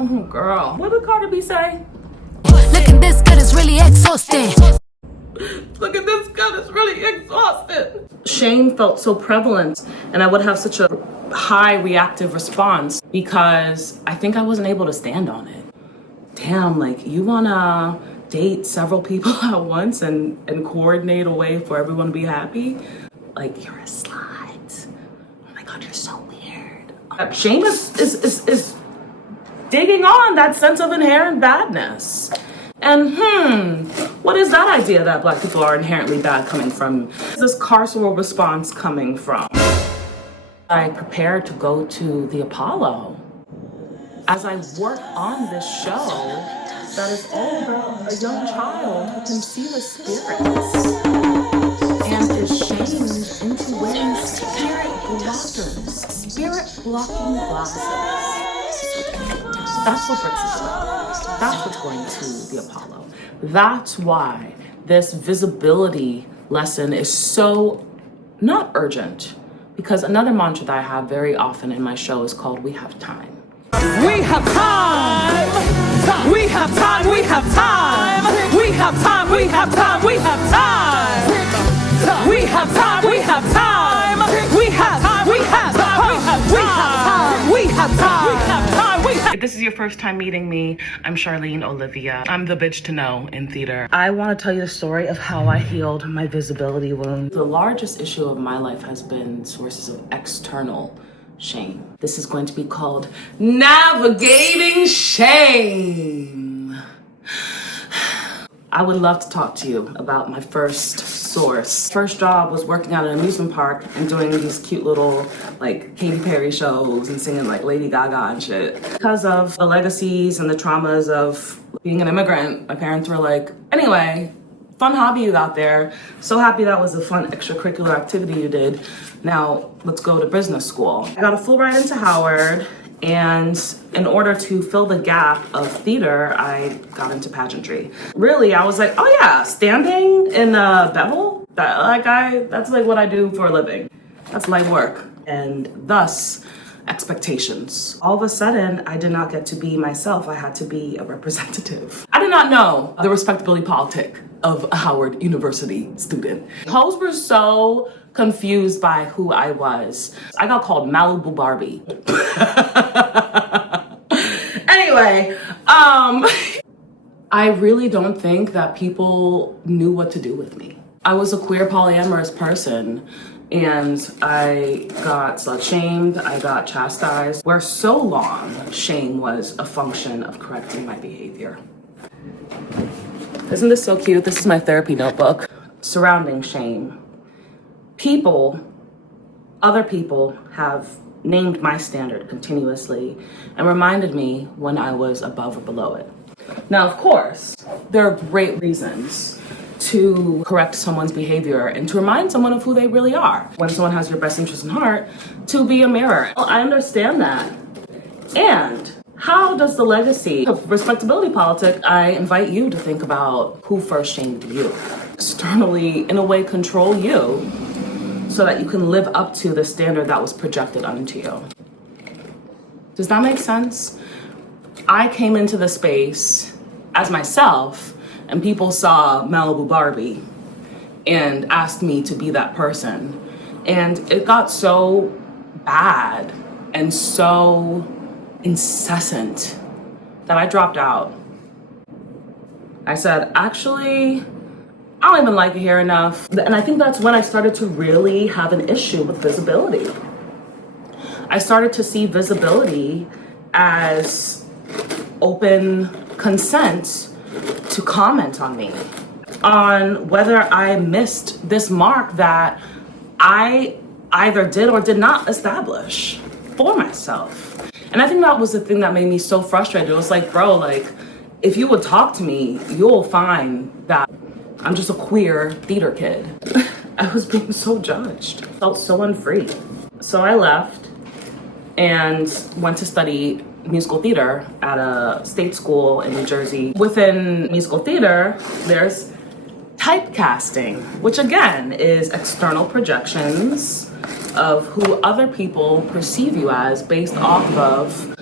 Oh, girl. What did Cardi B say? Looking this good is really exhausting. Look at this gut, it's really exhausted. Shame felt so prevalent, and I would have such a high reactive response because I think I wasn't able to stand on it. Damn, like, you wanna date several people at once and coordinate a way for everyone to be happy? Like, you're a slut. Oh my God, you're so weird. Shame is digging on that sense of inherent badness. And what is that idea that Black people are inherently bad coming from? Where's this carceral response coming from? I prepared to go to the Apollo. As I work on this show that is all about a young child who can see the spirits and is shamed into wearing spirit blockers, spirit blocking glasses. That's what Brits is about. That's what's going to the Apollo. That's why this visibility lesson is so not urgent, because another mantra that I have very often in my show is called "We have time." We have time. We have time. We have time. We have time. We have time. We have time. We have time. We have time. We have time. We have time. We have time. We have time. We have time. If this is your first time meeting me, I'm Charlene Olivia. I'm the bitch to know in theater. I want to tell you the story of how I healed my visibility wound. The largest issue of my life has been sources of external shame. This is going to be called Navigating Shame. I would love to talk to you about my first source. First job was working at an amusement park and doing these cute little like Katy Perry shows and singing like Lady Gaga and shit. Because of the legacies and the traumas of being an immigrant, my parents were like, anyway, fun hobby you got there. So happy that was a fun extracurricular activity you did. Now let's go to business school. I got a full ride into Howard, and in order to fill the gap of theater, I got into pageantry. Really, I was like, oh yeah, standing in a bevel? That's like what I do for a living. That's light work. And thus, expectations. All of a sudden, I did not get to be myself. I had to be a representative. I did not know the respectability politic of a Howard University student. Hoes were so confused by who I was. I got called Malibu Barbie. Anyway, I really don't think that people knew what to do with me. I was a queer polyamorous person, and I got slut shamed, I got chastised, where so long shame was a function of correcting my behavior. Isn't this so cute? This is my therapy notebook. Surrounding shame. Other people have named my standard continuously and reminded me when I was above or below it. Now, of course, there are great reasons to correct someone's behavior and to remind someone of who they really are. When someone has your best interest in heart, to be a mirror. Well, I understand that. And how does the legacy of respectability politic, I invite you to think about who first shamed you. Externally, in a way, control you so that you can live up to the standard that was projected onto you. Does that make sense? I came into the space as myself, and people saw Malibu Barbie and asked me to be that person. And it got so bad and so incessant that I dropped out. I said, actually, I don't even like it here enough. And I think that's when I started to really have an issue with visibility. I started to see visibility as open consent to comment on me, on whether I missed this mark that I either did or did not establish for myself. And I think that was the thing that made me so frustrated. It was like, bro, like, if you would talk to me, you'll find that I'm just a queer theater kid. I was being so judged. I felt so unfree. So I left and went to study musical theater at a state school in New Jersey. Within musical theater, there's typecasting, which again is external projections of who other people perceive you as based off of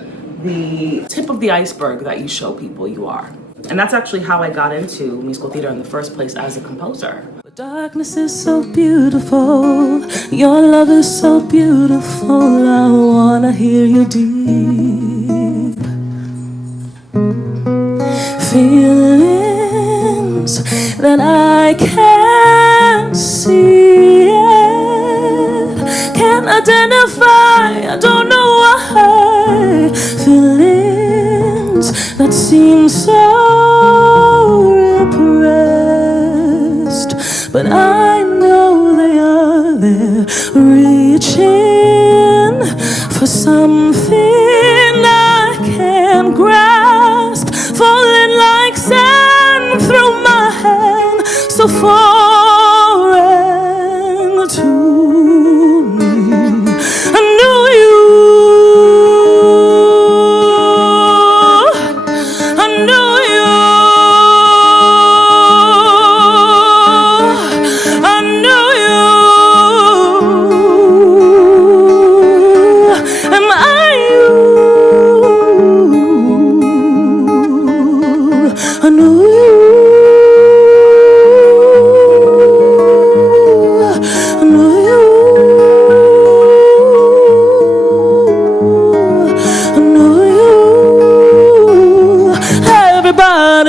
the tip of the iceberg that you show people you are. And that's actually how I got into musical theater in the first place as a composer. Darkness is so beautiful, your love is so beautiful, I wanna hear you deep. Feelings that I can't see it, can't identify, I don't know why. Feelings that seem so repressed, but I know they are there, reaching for something I can't grasp, falling like sand through my hand, so foreign to me. I knew you, I knew you.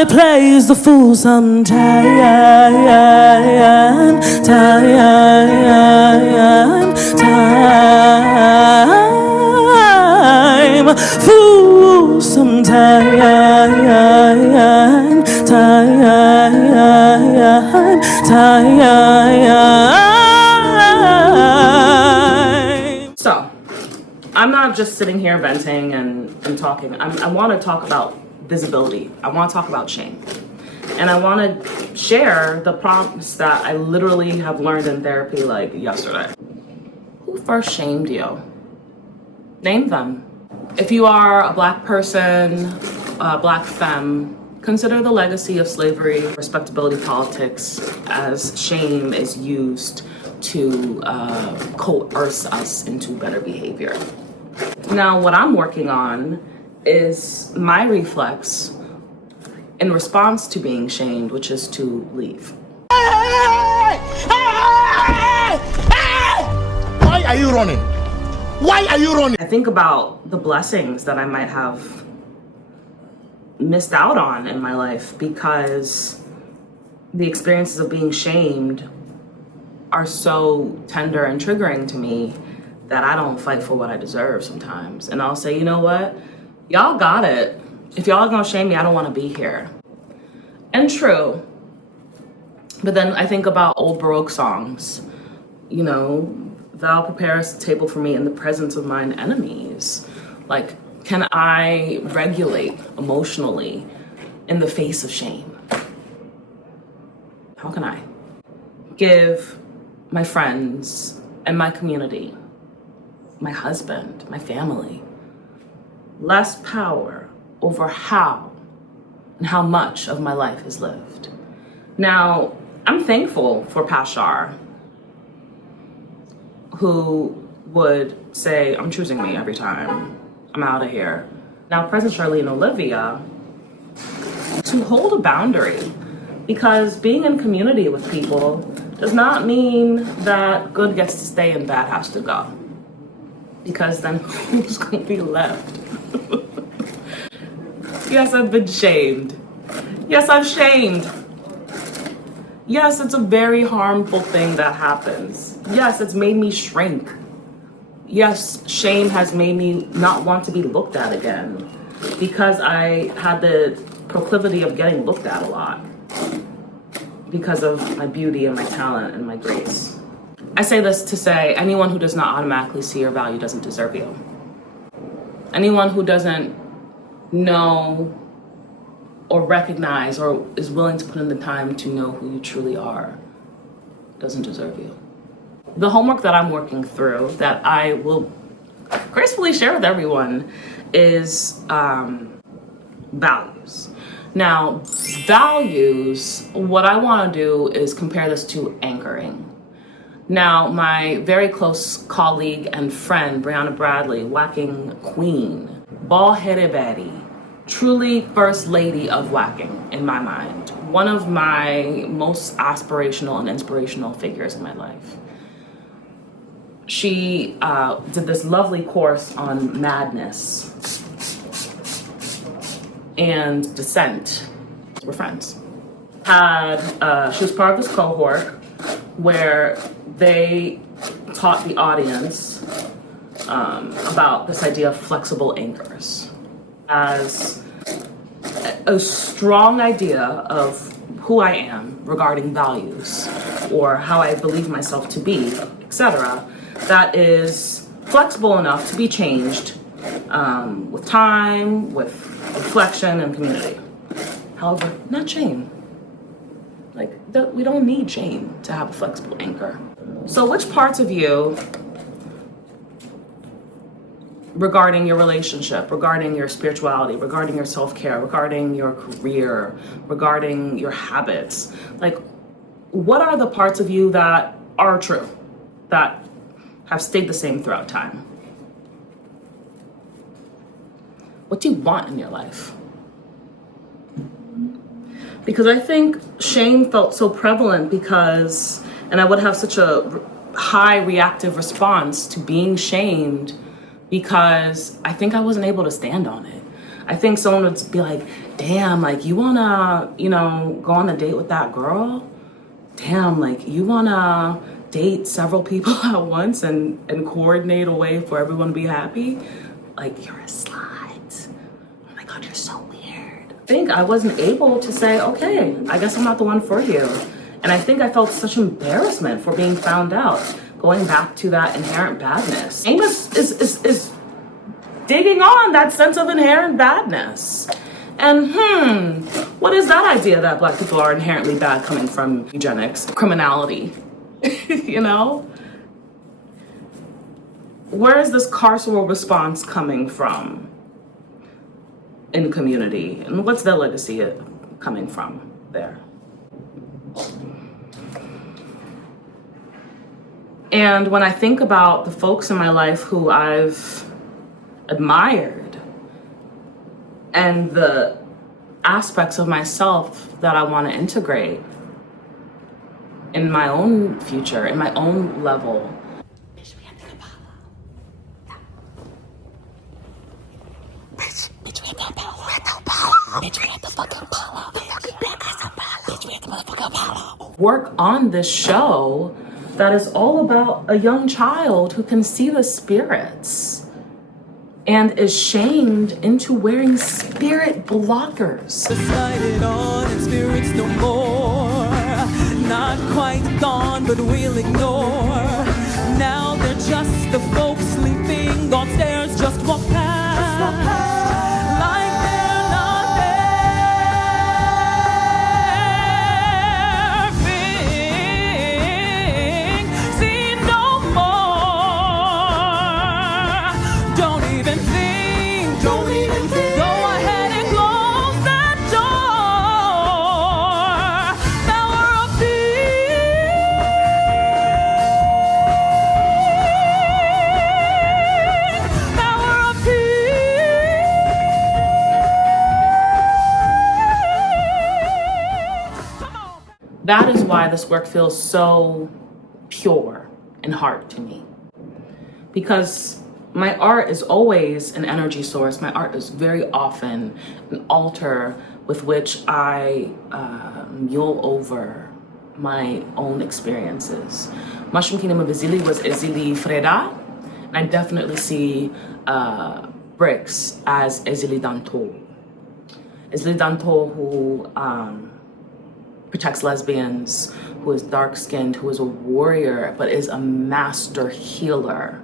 Plays the fool sometime, fool sometime, So, I'm not just sitting here venting and talking. I want to talk about visibility. I want to talk about shame. And I want to share the prompts that I literally have learned in therapy like yesterday. Who first shamed you? Name them. If you are a Black person, a Black femme, consider the legacy of slavery, respectability politics, as shame is used to coerce us into better behavior. Now, what I'm working on is my reflex in response to being shamed, which is to leave. Why are you running? Why are you running? I think about the blessings that I might have missed out on in my life because the experiences of being shamed are so tender and triggering to me that I don't fight for what I deserve sometimes. And I'll say, you know what? Y'all got it. If y'all are gonna shame me, I don't wanna be here. And true. But then I think about old Baroque songs. You know, thou preparest a table for me in the presence of mine enemies. Like, can I regulate emotionally in the face of shame? How can I give my friends and my community, my husband, my family, less power over how and how much of my life is lived? Now, I'm thankful for Pashar, who would say, I'm choosing me every time. I'm out of here. Now, present Charlene Olivia, to hold a boundary, because being in community with people does not mean that good gets to stay and bad has to go. Because then who's gonna be left? Yes, I've been shamed. Yes, I've shamed. Yes, it's a very harmful thing that happens. Yes, it's made me shrink. Yes, shame has made me not want to be looked at again because I had the proclivity of getting looked at a lot because of my beauty and my talent and my grace. I say this to say anyone who does not automatically see your value doesn't deserve you. Anyone who doesn't know or recognize or is willing to put in the time to know who you truly are doesn't deserve you. The homework that I'm working through that I will gracefully share with everyone is values. Now, values, what I want to do is compare this to anchoring. Now, my very close colleague and friend, Brianna Bradley, Whacking Queen, bald-headed baddie, truly first lady of whacking in my mind. One of my most aspirational and inspirational figures in my life. She did this lovely course on madness and dissent. We're friends. She was part of this cohort where they taught the audience about this idea of flexible anchors as a strong idea of who I am regarding values or how I believe myself to be, etc., that is flexible enough to be changed with time, with reflection, and community. However, not shame. Like, we don't need shame to have a flexible anchor. So which parts of you, regarding your relationship, regarding your spirituality, regarding your self-care, regarding your career, regarding your habits, like, what are the parts of you that are true, that have stayed the same throughout time? What do you want in your life? Because I think shame felt so prevalent because, and I would have such a high reactive response to being shamed because I think I wasn't able to stand on it. I think someone would be like, damn, like, you wanna, go on a date with that girl? Damn, like, you wanna date several people at once and coordinate a way for everyone to be happy? Like, you're a slut. Oh my God, you're so weird. I think I wasn't able to say, okay, I guess I'm not the one for you. And I think I felt such embarrassment for being found out, going back to that inherent badness. Shame is digging on that sense of inherent badness. And what is that idea that Black people are inherently bad coming from eugenics, criminality, Where is this carceral response coming from in community? And what's their legacy coming from there? And when I think about the folks in my life who I've admired and the aspects of myself that I want to integrate in my own future, in my own level, work on this show that is all about a young child who can see the spirits and is shamed into wearing spirit blockers. Decided on and spirits no more. Not quite gone, but we'll ignore. Now they're just the folks sleeping on stairs, just walk past. Like they're not there. Being seen no more. Don't even think. Don't even think. Go ahead and close that door. Power of peace. Power of peace. Come on. That is why this work feels so pure and heart to me. Because my art is always an energy source. My art is very often an altar with which I mule over my own experiences. Mushroom Kingdom of Ezili was Ezili Freda, and I definitely see Bricks as Ezili Danto. Ezili Danto, who protects lesbians, who is dark-skinned, who is a warrior, but is a master healer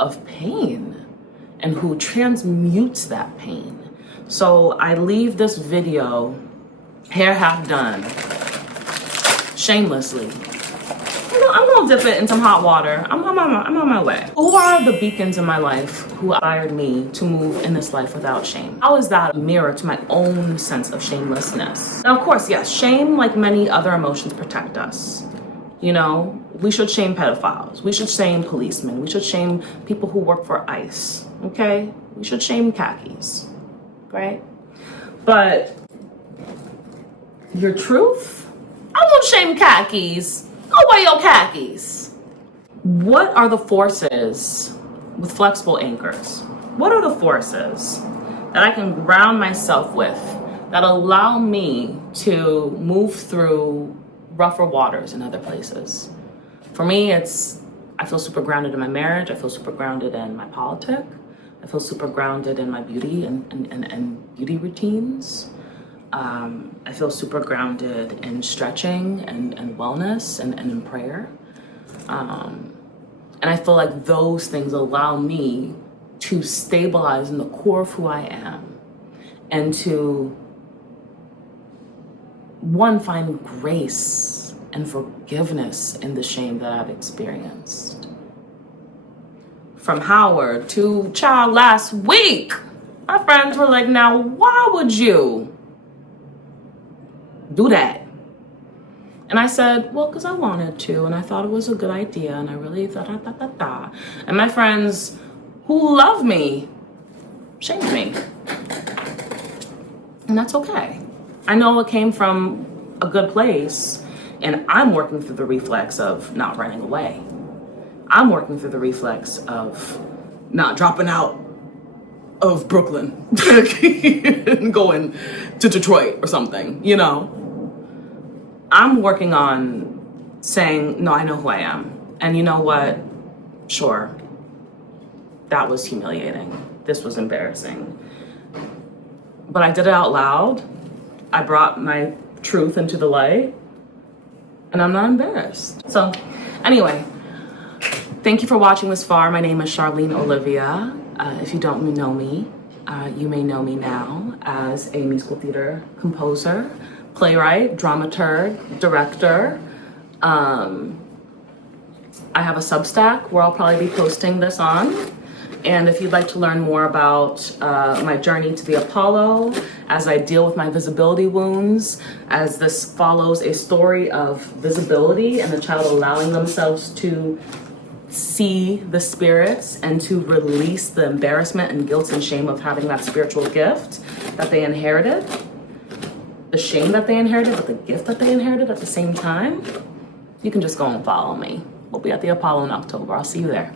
of pain, and who transmutes that pain. So I leave this video, hair half done, shamelessly. I'm gonna dip it in some hot water. I'm on my way. Who are the beacons in my life who inspired me to move in this life without shame? How is that a mirror to my own sense of shamelessness? Now, of course, yes, shame, like many other emotions, protect us. We should shame pedophiles. We should shame policemen. We should shame people who work for ICE. okay? We should shame khakis, right? But your truth? I won't shame khakis. Go wear your khakis. What are the forces with flexible anchors? What are the forces that I can ground myself with that allow me to move through rougher waters in other places? For me, I feel super grounded in my marriage. I feel super grounded in my politic. I feel super grounded in my beauty and beauty routines. I feel super grounded in stretching and wellness and in prayer. And I feel like those things allow me to stabilize in the core of who I am and to, one, find grace and forgiveness in the shame that I've experienced. From Howard to child last week, my friends were like, now why would you do that? And I said, well, because I wanted to, and I thought it was a good idea, and I really thought, And my friends who love me shamed me. And that's okay. I know it came from a good place, and I'm working through the reflex of not running away. I'm working through the reflex of not dropping out of Brooklyn and going to Detroit or something, you know? I'm working on saying, no, I know who I am. And you know what? Sure, that was humiliating. This was embarrassing. But I did it out loud. I brought my truth into the light, and I'm not embarrassed. So anyway, thank you for watching this far. My name is Charlene Olivia. If you don't know me, you may know me now as a musical theater composer, playwright, dramaturg, director. I have a Substack where I'll probably be posting this on. And if you'd like to learn more about my journey to the Apollo, as I deal with my visibility wounds, as this follows a story of visibility and the child allowing themselves to see the spirits and to release the embarrassment and guilt and shame of having that spiritual gift that they inherited, the shame that they inherited, but the gift that they inherited at the same time, you can just go and follow me. We'll be at the Apollo in October. I'll see you there.